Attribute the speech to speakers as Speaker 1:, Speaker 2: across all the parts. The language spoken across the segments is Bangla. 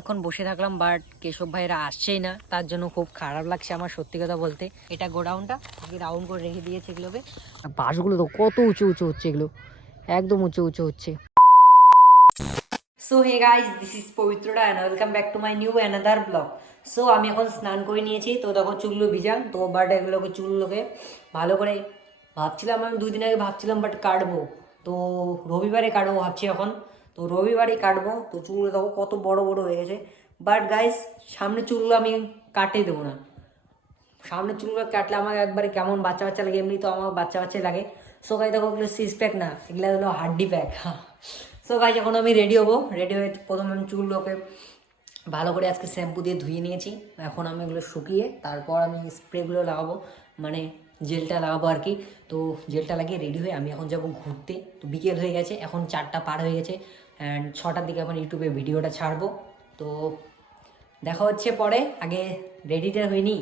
Speaker 1: এখন বসে থাকলাম বাট কেশব ভাইরা আসছেই না। তার জন্য খুব খারাপ লাগছে আমার, সত্যি কথা বলতে। এটা গোডাউনটা রাউন্ড করে রেখে দিয়েছে এগুলোকে। বাসগুলো তো কত উঁচু উঁচু হচ্ছে এগুলো। একদম উঁচু উঁচু হচ্ছে। So hey guys this is পবিত্রটা and welcome back to my new another blog so আমি এখন স্নান করে নিয়েছি। তো দেখো চুলগুলো ভিজা তো বাট এগুলোকে, চুলগুলোকে ভালো করে ভাবছিলাম আমি, দুই দিন আগে ভাবছিলাম বাট কাটবো। তো রবিবারে কাটবো ভাবছি এখন। তো রবিবারই কাটবো, তো চুলগুলো দেখো কত বড় বড় হয়ে গেছে। বাট গাইস সামনে চুলগুলো আমি কাটতেই দেবো না। সামনে চুলগুলো কাটলে আমাকে একবারে কেমন বাচ্চা বাচ্চা লাগে, এমনি তো আমার বাচ্চা বাচ্চা লাগে। সো গাই দেখো এগুলো সিস প্যাক না, এগুলো হলো হাড্ডি প্যাক হ্যাঁ সো গাই যখন আমি রেডি হব। রেডি হয়ে প্রথম আমি চুলগুলোকে ভালো করে আজকে শ্যাম্পু দিয়ে ধুয়ে নিয়েছি। এখন আমি এগুলো শুকিয়ে তারপর আমি স্প্রেগুলো লাগাবো। মানে জেলটা লাগাবো আর কি। তো জেলটা লাগিয়ে রেডি হয়ে আমি এখন যাব ঘুরতে। তো বিকেল হয়ে গেছে, এখন চারটা পার হয়ে গেছে। অ্যান্ড ছটার দিকে এখন ইউটিউবে ভিডিওটা ছাড়বো। তো দেখা হচ্ছে পরে। আগে রেডিটা হয়নি।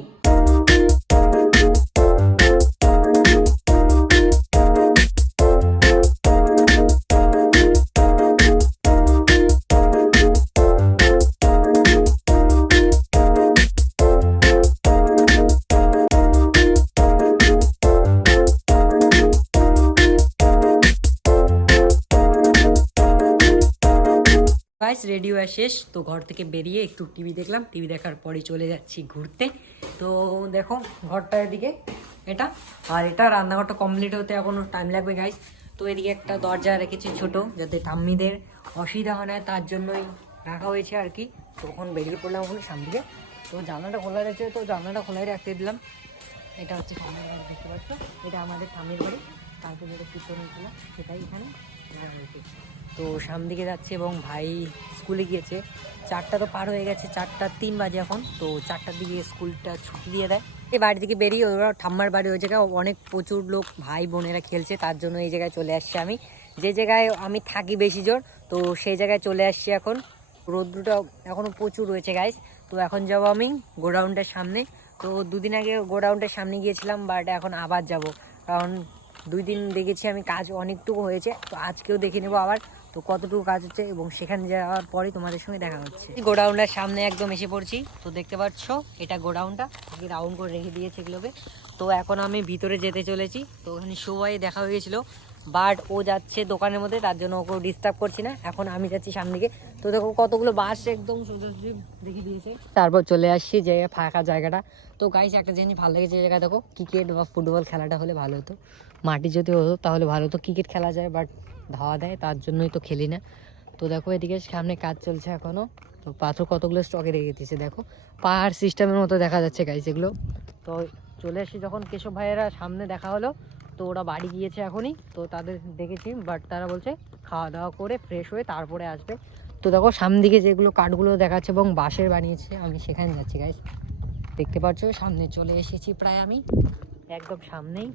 Speaker 1: গাইস রেডিও শেষ। তো ঘর থেকে বেরিয়ে একটু টিভি দেখলাম। টিভি দেখার পরে চলে যাচ্ছি ঘুরতে। তো দেখো, ঘরটা এদিকে। এটা। আর এটা রান্নাঘরটা কমপ্লিট হতে এখনও টাইম লাগবে গাইস তো এদিকে একটা দরজা রেখেছি ছোট, যাতে ঠাম্মিদের অসুবিধা হয় না, তার জন্যই রাখা হয়েছে আর কি। তখন বেরিয়ে পড়লাম ওখানে সামনে তো জানলাটা খোলা রয়েছে, তো জানলাটা খোলাই রাখতে দিলাম। এটা হচ্ছে ঠাম্মির বাড়ি, দেখতে পাচ্ছ? এটা আমাদের ঠাম্মির বাড়ি। তারপরে যেটা পিছনে ছিল, সেটাই এখানে হয়েছে। তো সামনে দিকে যাচ্ছে এবং ভাই স্কুলে গিয়েছে। চারটা তো পার হয়ে গেছে, চারটা তিন বাজে এখন। তো চারটার দিকে স্কুলটা ছুটি দিয়ে দেয়। এই বাড়ি থেকে বেরিয়ে ওরা ঠাম্মার বাড়ি, ওই জায়গায় অনেক প্রচুর লোক ভাই বোনেরা খেলছে, তার জন্য এই জায়গায় চলে আসছে আমি। যে জায়গায় আমি থাকি বেশি জোর, তো সেই জায়গায় চলে আসছি এখন। রোদ্রুটা এখনও প্রচুর রয়েছে গাইস তো এখন যাব আমি গোডাউনটার সামনে। তো দুদিন আগে গোডাউনটার সামনে গিয়েছিলাম বাট এখন আবার যাব। কারণ দুই দিন দেখেছি আমি, কাজ অনেকটুকু হয়েছে। তো আজকেও দেখে নেব আবার। তো কতটুকু কাজ হচ্ছে এবং সেখানে যাওয়ার পরে তোমাদের সঙ্গে দেখা হচ্ছে। গোডাউনটার সামনে একদম এসে পড়ছি। তো দেখতে পাচ্ছ, এটা গোডাউনটা। রাউন্ড করে রেখে দিয়েছে এগুলোকে তো এখন আমি ভিতরে যেতে চলেছি। তো ওখানে সবাই দেখা হয়ে গেছিল। বাট ও যাচ্ছে দোকানের মধ্যে, তার জন্য ওকে ডিস্টার্ব করছি না। এখন আমি যাচ্ছি সামনে তো দেখো কতগুলো বাস একদম দেখিয়ে দিয়েছে। তারপর চলে আসছি যে ফাঁকা জায়গাটা। তো গাইস একটা জিনিস ভালো লেগেছে এই জায়গা দেখো ক্রিকেট বা ফুটবল খেলাটা হলে ভালো হতো। মাটি যদি হতো তাহলে ভালো হতো। ক্রিকেট খেলা যায় বাট ধাওয়া দেয়, তার জন্যই তো খেলি না। তো দেখো এদিকে সামনে কাজ চলছে এখনও তো পাথর কতগুলো স্টকে রেখে দিয়েছে, দেখো। পাহাড় সিস্টেমের মতো দেখা যাচ্ছে গাইস এগুলো। তো চলে এসেছি যখন কেশব ভাইয়েরা সামনে দেখা হলো। তো ওরা বাড়ি গিয়েছে এখনই, তো তাদের দেখেছি বাট তারা বলছে খাওয়া দাওয়া করে ফ্রেশ হয়ে তারপরে আসবে। তো দেখো সামনে দিকে যেগুলো কাঠগুলো দেখাচ্ছে এবং বাঁশের বানিয়েছে, আমি সেখানে যাচ্ছি গাইস দেখতে পাচ্ছ? সামনে চলে এসেছি প্রায় আমি, একদম সামনেই।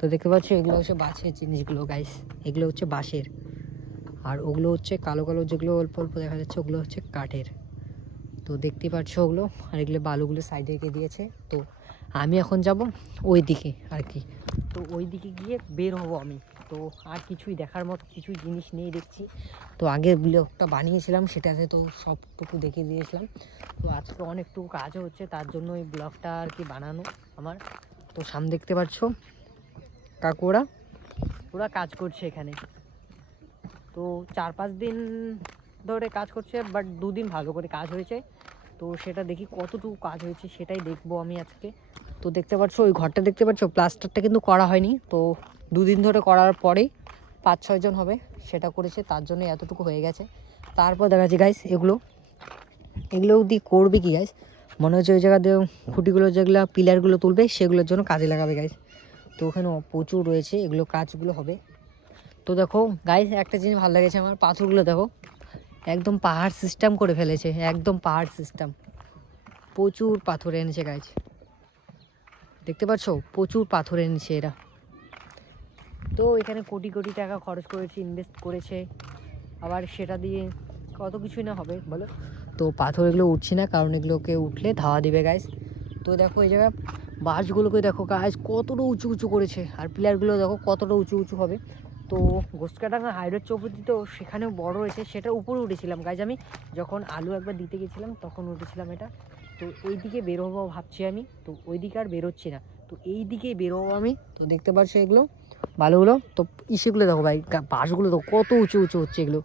Speaker 1: তো দেখতে পাচ্ছ, এগুলো হচ্ছে বাঁশের জিনিসগুলো গাইস এগুলো হচ্ছে বাঁশের। আর ওগুলো হচ্ছে কালো কালো যেগুলো অল্প অল্প দেখা যাচ্ছে, ওগুলো হচ্ছে কাঠের। তো দেখতে পাচ্ছ ওগুলো, আর এগুলো বালুগুলো সাইডে রেখে দিয়েছে। তো আমি এখন যাব ওই দিকে আর কি। তো ওই দিকে গিয়ে বের হব আমি। তো আর কিছুই দেখার মতো কিছুই জিনিস নেই দেখছি। তো আগে ব্লগটা বানিয়েছিলাম সেটাতে তো সবটুকু দেখিয়ে দিয়েছিলাম। তো আজকে অনেকটুকু কাজও হচ্ছে, তার জন্য এই ব্লগটা আর কি বানানো আমার। তো সামনে দেখতে পাচ্ছ কাকুরা, ওরা কাজ করছে এখানে। তো চার পাঁচ দিন ধরে কাজ করছে বাট দুদিন ভালো করে কাজ হয়েছে। তো সেটা দেখি কতটুকু কাজ হয়েছে সেটাই দেখব আমি আজকে। তো দেখতে পাচ্ছ, ওই ঘরটা দেখতে পাচ্ছ প্লাস্টারটা কিন্তু করা হয়নি। তো দুদিন ধরে করার পরেই পাঁচ ছয়জন হবে, সেটা করেছে, তার জন্য এতটুকু হয়ে গেছে। তারপর দেখা যাচ্ছে গাইস এগুলো এগুলো দিয়ে করবে কি গাইস মনে হচ্ছে ওই জায়গা দিয়ে খুঁটিগুলো, যেগুলো পিলারগুলো তুলবে, সেগুলোর জন্য কাজে লাগাবে গাইস তো ওখানে প্রচুর রয়েছে, এগুলো কাজগুলো হবে। তো দেখো গাইস একটা জিনিস ভালো লেগেছে আমার, পাথরগুলো দেখো। একদম পাহাড় সিস্টেম করে ফেলেছে, একদম পাহাড় সিস্টেম প্রচুর পাথর এনেছে গাইস দেখতে পাচ্ছ? প্রচুর পাথর এনেছে এরা। তো এখানে কোটি কোটি টাকা খরচ করেছে ইনভেস্ট করেছে। আবার সেটা দিয়ে কত কিছুই না হবে, বলো? তো পাথর এগুলো উঠছি না, কারণ এগুলোকে উঠলে ধাওয়া দিবে গাইস তো দেখো এই জায়গায় বাসগুলোকে দেখো গাছ কতটা উঁচু উঁচু করেছে। আর পিলারগুলো দেখো কতটা উঁচু উঁচু হবে। তো গোসকাডাঙ্গা হাইরোড চৌপতি তো সেখানেও বড় রয়েছে সেটা উপরে উঠেছিলাম। গাইজ আমি যখন আলু একবার দিতে গেছিলাম, তখন উঠেছিলাম এটা। তো এই দিকে বেরোবো ভাবছি আমি, তো ওই দিকে আর বেরোচ্ছি না। তো এই দিকে বেরোবো আমি, তো দেখতে পাচ্ছ এগুলো? ভালোগুলো? তো ইসেগুলো দেখো ভাই বাঁশগুলো তো কত উঁচু উঁচু হচ্ছে এগুলো।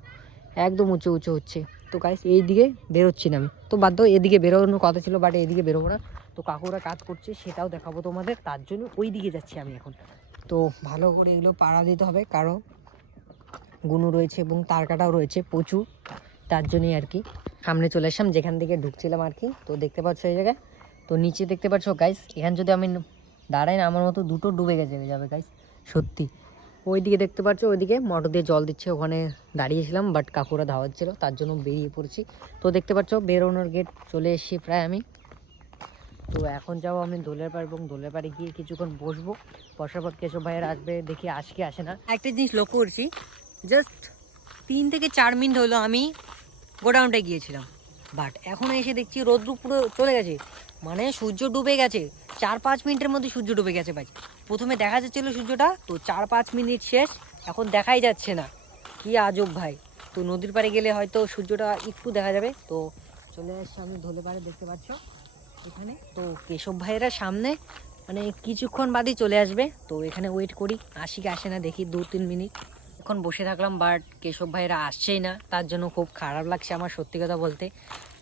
Speaker 1: একদম উঁচু উঁচু হচ্ছে। তো গাইস এই দিকে বেরোচ্ছি না আমি। তো বাধ্য এদিকে বেরোনোর কথা ছিল বাট এদিকে বেরোবো না। তো কাকুরা কাজ করছে, সেটাও দেখাবো তোমাদের। তার জন্য ওই দিকে যাচ্ছি আমি এখন। তো ভালো করে এগুলো পাড়া দিতে হবে, কারণ গুনু রয়েছে এবং তার কাটাও রয়েছে প্রচুর, তার জন্যই আর কি। সামনে চলে আসলাম, যেখান থেকে ঢুকছিলাম আর কি। তো দেখতে পাচ্ছ এই জায়গায়? তো নিচে দেখতে পাচ্ছ গাইস এখানে যদি আমি দাঁড়াই না, আমার মতো দুটো ডুবে গেছে যাবে গাইস সত্যি। ওইদিকে দেখতে পাচ্ছ, ওইদিকে মোটর দিয়ে জল দিচ্ছে, ওখানে দাঁড়িয়েছিলাম বাট কাকুরা ধাওয়াচ্ছিল, তার জন্য বেরিয়ে পড়ছি। তো দেখতে পাচ্ছ, বেরোনোর গেট চলে এসেছি প্রায় আমি। তো এখন যাব আমি দোলের পাড় এবং দোলের পাড়ে গিয়ে কিছুক্ষণ বসবো। বসার পর কেশব ভাইয়ের আসবে, দেখি আজকে আসে না। একটা জিনিস লক্ষ্য করছি জাস্ট তিন থেকে চার মিনিট হলো আমি গোডাউনটায় গিয়েছিলাম। বাট এখন এসে দেখছি রোদ্রু পুরো চলে গেছে মানে সূর্য ডুবে গেছে। চার পাঁচ মিনিটের মধ্যে সূর্য ডুবে গেছে ভাই। প্রথমে দেখা যাচ্ছিল সূর্যটা, তো চার পাঁচ মিনিট শেষ, এখন দেখাই যাচ্ছে না। কি আজব ভাই। তো নদীর পাড়ে গেলে হয়তো সূর্যটা একটু দেখা যাবে। তো চলে আসছে আমি ধলে পাড়ে দেখতে পাচ্ছ? এখানে। তো কেশব ভাইয়েরা সামনে মানে কিছুক্ষণ বাদই চলে আসবে। তো এখানে ওয়েট করি। আসি কি আসে না দেখি দু তিন মিনিট। এখন বসে থাকলাম বাট কেশব ভাইয়েরা আসছেই না। তার জন্য খুব খারাপ লাগছে আমার সত্যি কথা বলতে।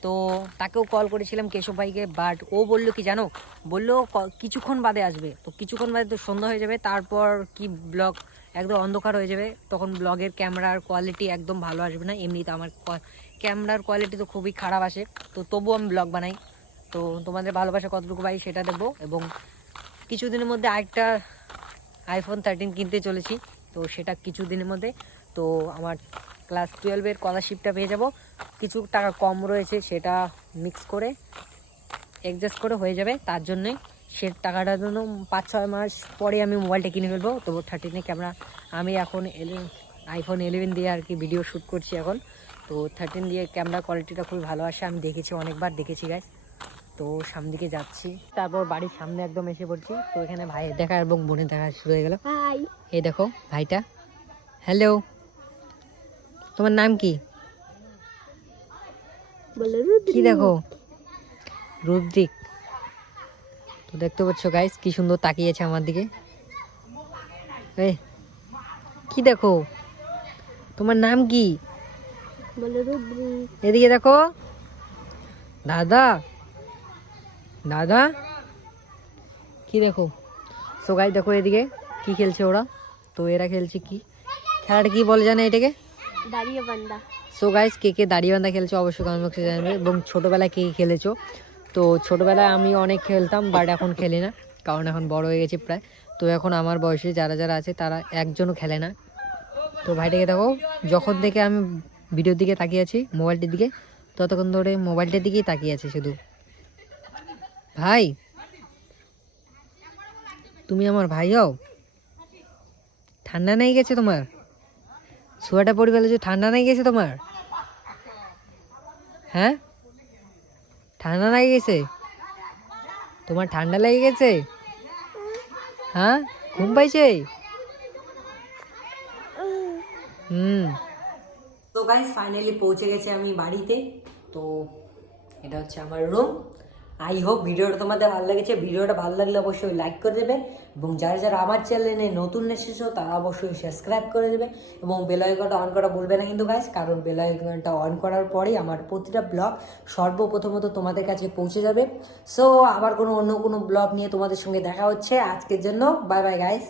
Speaker 1: তো তাকেও কল করেছিলাম কেশব ভাইকে বাট ও বলল কি জানো? বলল কিছুক্ষণ বাদে আসবে। তো কিছুক্ষণ বাদে তো সন্ধ্যা হয়ে যাবে। তারপর কি ব্লগ একদম অন্ধকার হয়ে যাবে। তখন ব্লগের ক্যামেরার কোয়ালিটি একদম ভালো আসবে না। এমনিতে আমার ক্যামেরার কোয়ালিটি তো খুবই খারাপ আসে। তো তবুও আমি ব্লগ বানাই। তো তোমাদের ভালোবাসা কতটুকু পাই সেটা দেবো। এবং কিছুদিনের মধ্যে আরেকটা আইফোন থার্টিন কিনতে চলেছি, তো সেটা কিছুদিনের মধ্যে। তো আমার ক্লাস টুয়েলভের স্কলারশিপটা পেয়ে যাব। কিছু টাকা কম রয়েছে, সেটা মিক্স করে অ্যাডজাস্ট করে হয়ে যাবে। তার জন্যই সে টাকাটার জন্য পাঁচ, ছয় মাস পরে আমি মোবাইলটা কিনে ফেলব। তো থার্টিনে ক্যামেরা আমি এখন আইফোন ইলেভেন দিয়ে আর কি ভিডিও শ্যুট করছি এখন। তো থার্টিন দিয়ে ক্যামেরা কোয়ালিটিটা খুবই ভালো আসে। আমি দেখেছি, অনেকবার দেখেছি গাইস তো সামনে দিকে যাচ্ছি। তারপর বাড়ির সামনে একদম এসে পড়ছি। তো এখানে ভাইয়ের দেখা এবং বোনের দেখা শুরু হয়ে গেল। এই দেখো ভাইটা। হ্যালো তোমার নাম কি? কি দেখো? রুদ্রিক। তো দেখতে পাচ্ছ গাইস কি সুন্দর তাকিয়েছে আমার দিকে। এই কি দেখো? তোমার নাম কি? এদিকে দেখো। দাদা। দাদা কি দেখো? সো গাই দেখো এদিকে কি খেলছে ওরা। তো এরা খেলছে কি? খেলাটা কি বলে জানে এটাকে?
Speaker 2: দাঁড়িয়ে বান্দা
Speaker 1: সো গাইস কে কে দাড়ি বান্ধা খেলছো অবশ্যই কমেন্ট বক্সে জানাবে। এবং ছোটোবেলায় কে কে খেলেছো? তো ছোটোবেলায় আমি অনেক খেলতাম বাট এখন খেলি না কারণ এখন বড় হয়ে গেছি প্রায়। তো এখন আমার বয়সে যারা যারা আছে তারা একজনও খেলে না। তো ভাইটাকে দেখো যখন থেকে আমি ভিডিওর দিকে তাকিয়ে আছি মোবাইলটির দিকে ততক্ষণ ধরে মোবাইলটার দিকেই তাকিয়ে আছে শুধু। ভাই, তুমি আমার ভাই হও? ঠান্ডা নেই গেছে তোমার? সোয়াটা পরে ফেলেছো ঠান্ডা নেই গেছে তোমার? হ্যাঁ? ঠান্ডা লেগে গেছে? তোমার ঠান্ডা লেগে গেছে? হ্যাঁ? ঘুম পাইছে? হুম। তো গাইস ফাইনালি পৌঁছে গেছে আমি বাড়িতে। তো এটা হচ্ছে আমার রুম আই হোপ ভিডিওটা তোমাদের ভালো লেগেছে। ভিডিওটা ভালো লাগলে অবশ্যই লাইক করে দেবে এবং যারা যারা আমার চ্যানেলে নতুন এসেছ, তারা অবশ্যই সাবস্ক্রাইব করে দেবে এবং বেলাইকনটা অন করা বলবে না কিন্তু গাইস কারণ বেলাইকনটা অন করার পরেই আমার প্রতিটা ব্লগ সর্বপ্রথমত তোমাদের কাছে পৌঁছে যাবে। সো আবার কোনো অন্য কোনো ব্লগ নিয়ে তোমাদের সঙ্গে দেখা হচ্ছে। আজকের জন্য বাই বাই গাইস